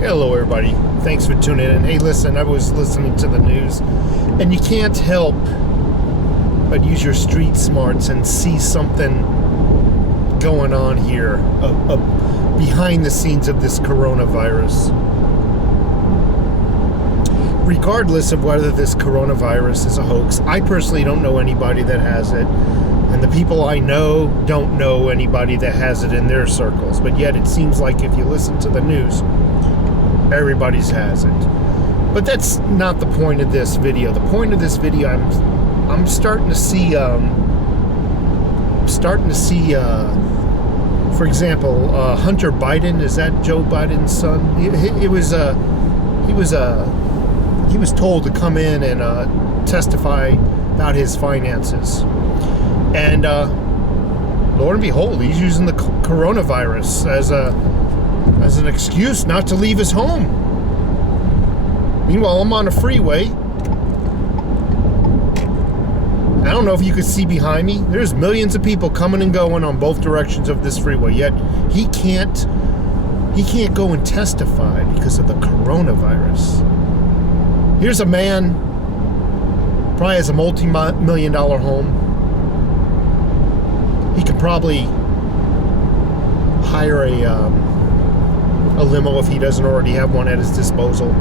Hello everybody, thanks for tuning in. Hey listen, I was listening to the news and you can't help but use your street smarts and see something going on here behind the scenes of this coronavirus. Regardless of whether this coronavirus is a hoax, I personally don't know anybody that has it, and the people I know don't know anybody that has it in their circles, but yet it seems like if you listen to the news, everybody's has it. But that's not the point of this video. The point of this video, I'm starting to see for example, Hunter Biden, is that Joe Biden's son? He was told to come in and testify about his finances, and lo and behold, he's using the coronavirus as an excuse not to leave his home. Meanwhile, I'm on the freeway. I don't know if you could see behind me. There's millions of people coming and going on both directions of this freeway, yet he can't go and testify because of the coronavirus. Here's a man, probably has a multi-million-dollar home. He could probably hire a limo if he doesn't already have one at his disposal.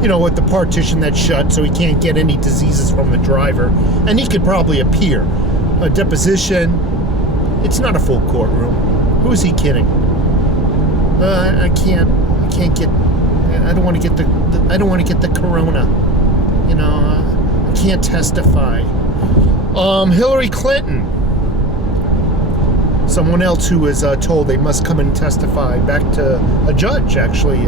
You know, with the partition that's shut so he can't get any diseases from the driver. And he could probably appear. A deposition. It's not a full courtroom. Who is he kidding? I don't want to get the corona. You know, I can't testify. Hillary Clinton. Someone else who was told they must come and testify, back to a judge actually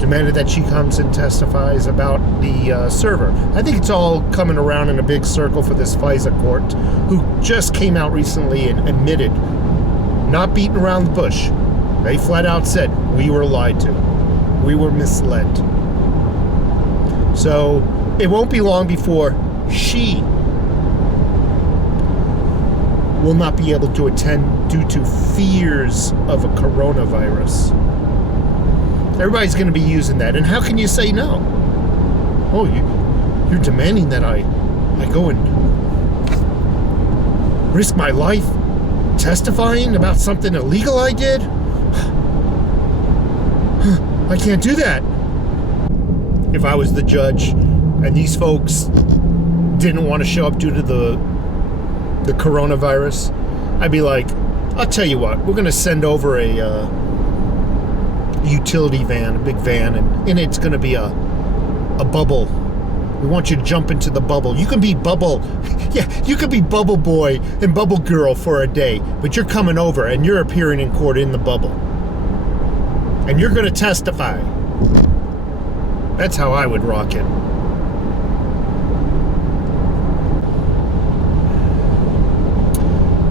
demanded that she comes and testifies about the server. I think it's all coming around in a big circle for this FISA court, who just came out recently and admitted, not beating around the bush. They flat out said, we were lied to. We were misled. So it won't be long before she will not be able to attend due to fears of a coronavirus. Everybody's going to be using that. And how can you say no? Oh, you're demanding that I go and risk my life testifying about something illegal I did? I can't do that. If I was the judge and these folks didn't want to show up due to the coronavirus, I'd be like, I'll tell you what, we're going to send over a utility van, a big van, and it's going to be a bubble. We want you to jump into the bubble. You can be bubble, yeah, you can be bubble boy and bubble girl for a day, but you're coming over and you're appearing in court in the bubble. And you're going to testify. That's how I would rock it.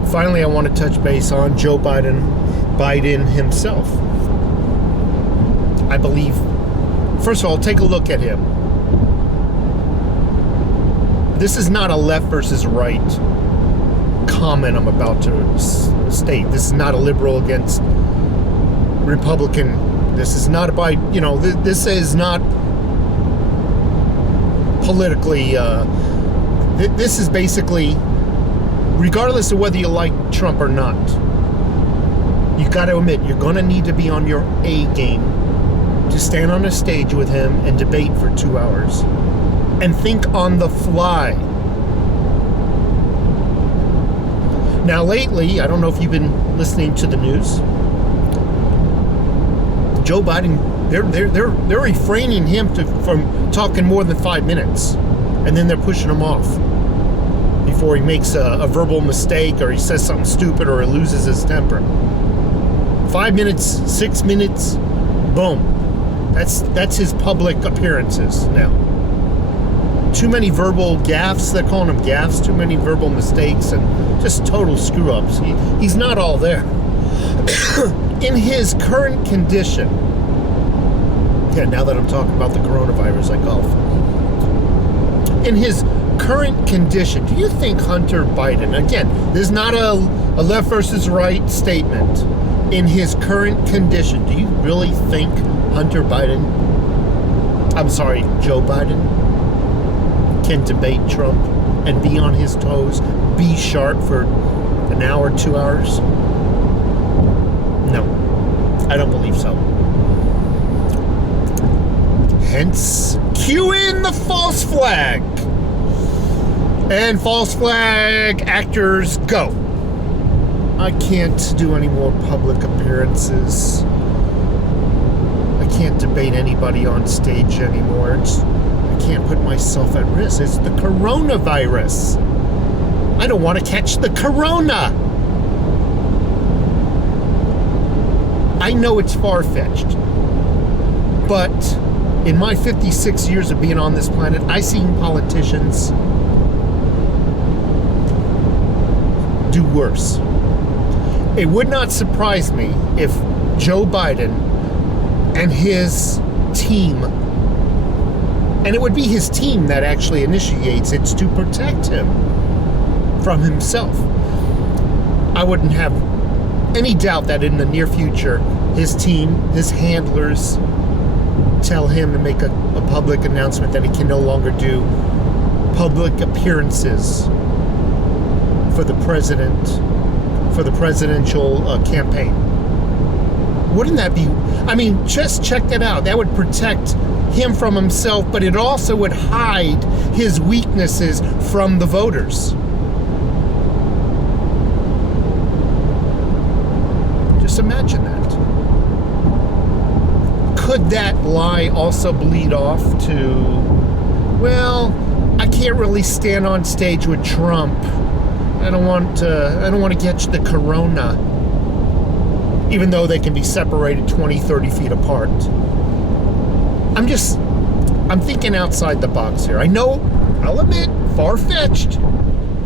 Finally, I want to touch base on Joe Biden himself. I believe, first of all, take a look at him. This is not a left versus right comment I'm about to state. This is not a liberal against Republican. This is not about, this is not politically, this is basically, regardless of whether you like Trump or not, you got to admit, you're going to need to be on your A game to stand on a stage with him and debate for 2 hours and think on the fly. Now lately, I don't know if you've been listening to the news, Joe Biden, they're refraining him from talking more than 5 minutes, and then they're pushing him off before he makes a verbal mistake or he says something stupid or he loses his temper. 5 minutes, 6 minutes, boom. That's his public appearances now. Too many verbal gaffes, they're calling them gaffes, too many verbal mistakes and just total screw-ups. He's not all there. In his current condition, yeah, now that I'm talking about the coronavirus, I golf. In his current condition, do you think Hunter Biden, again, this is not a left versus right statement, in his current condition, do you really think Joe Biden can debate Trump and be on his toes, be sharp for an hour, 2 hours? No, I don't believe so. Hence, cue in the false flag. And false flag actors, go. I can't do any more public appearances. I can't debate anybody on stage anymore. I can't put myself at risk. It's the coronavirus. I don't want to catch the corona. I know it's far-fetched, but in my 56 years of being on this planet, I've seen politicians do worse. It would not surprise me if Joe Biden and his team, and it would be his team that actually initiates it to protect him from himself. I wouldn't have any doubt that in the near future, his team, his handlers, tell him to make a public announcement that he can no longer do public appearances for the president, for the presidential campaign. Wouldn't that be, I mean, just check that out. That would protect him from himself, but it also would hide his weaknesses from the voters. Just imagine that. Could that lie also bleed off to, well, I can't really stand on stage with Trump. I don't want to catch the corona, even though they can be separated 20, 30 feet apart. I'm thinking outside the box here. I know, I'll admit, far-fetched,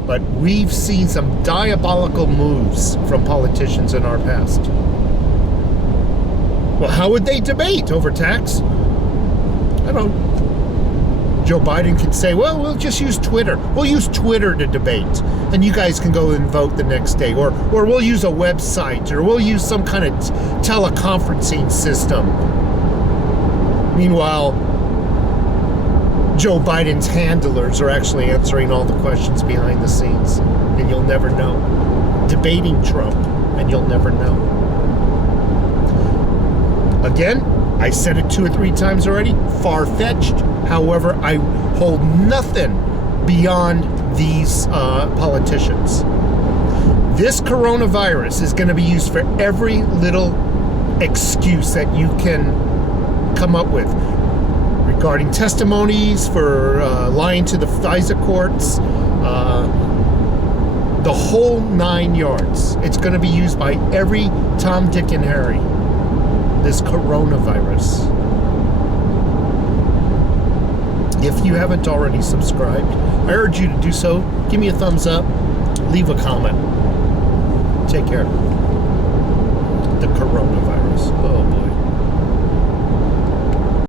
but we've seen some diabolical moves from politicians in our past. Well, how would they debate over tax? I don't know. Joe Biden can say, well, we'll just use Twitter. We'll use Twitter to debate, and you guys can go and vote the next day. Or we'll use a website, or we'll use some kind of teleconferencing system. Meanwhile, Joe Biden's handlers are actually answering all the questions behind the scenes, and you'll never know. Debating Trump, and you'll never know. Again, I said it 2 or 3 times already, far-fetched. However, I hold nothing beyond these politicians. This coronavirus is going to be used for every little excuse that you can come up with regarding testimonies, for lying to the FISA courts, the whole 9 yards. It's going to be used by every Tom, Dick, and Harry. This coronavirus. If you haven't already subscribed, I urge you to do so. Give me a thumbs up. Leave a comment. Take care. The coronavirus. Oh boy.